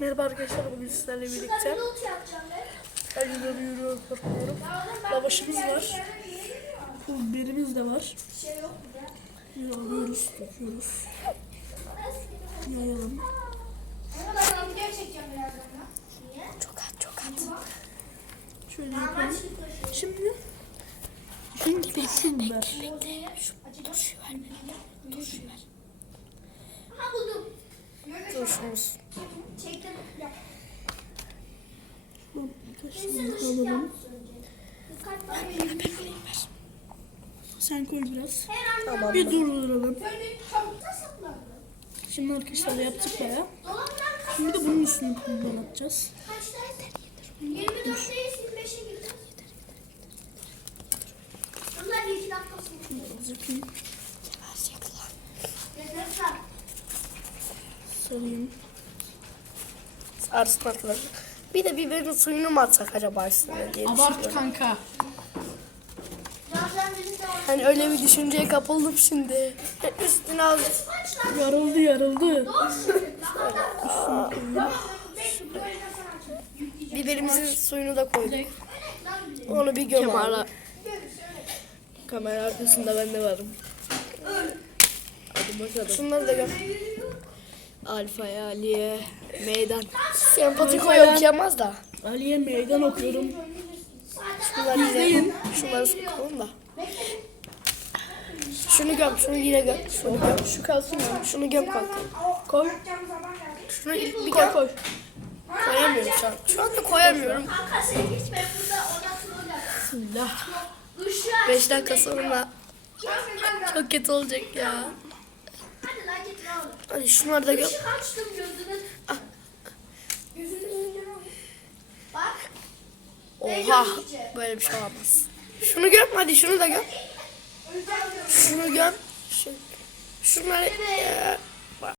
Merhaba arkadaşlar bugün sizlerle birlikte yılları yürüyorum yapıyorum. Lavaşımız var. Pul biberimiz de var. Şey alıyoruz, döküyoruz. Yayalım. Çok at, çok at. Şöyle yapalım. Şimdi Şimdi bekle, bekle, bekle. Şu Turşu ver Turşu ver. Turşumuz. Tamam, ışık alalım. Sen koy biraz. Tamam. Bir durduralım. Şimdi arkadaşlar yaptık baya. Şimdi de bunun üstüne puldan atacağız. kaçtayız? 24'teyiz 25'e gireceğiz. Bunlar bir iki dakika sonra. Yapayım. Yeter Sarayım. Sarsın arkadaşlar. Bir de biberin suyunu mu atsak acaba üstüne diye Abart düşünüyorum. kanka. Hani öyle bir düşünceye kapıldım şimdi. Üstüne lan? Yarıldı yarıldı. Biberimizin suyunu da koyduk. Onu bir göm Kamera. Kamera arkasında ben de varım. Hadi bakalım. Şunları da göm. Alfa'ya, Ali'ye, meydan. Sempatik o okuyamaz da. Ali'ye meydan okuyorum. Şunları yine, şunları sokalım da. Şunu göm, şunu yine göm. Şunu göm. Şu kalsın ya. Şunu göm kanka. Koy. Şunu ilk bir Koy koy. Koyamıyorum şu an. Şu anda koyamıyorum. Bismillah. Işığı aç. 5 dakika sonra çok kötü olacak ya. Hadi şunları da göm. Işık açtım gözünü. Gözünü ne olur? Bak. Oha. Böyle bir şey olamaz. Şunu göm hadi şunu da göm. Şunu göm. Şu, şunları e,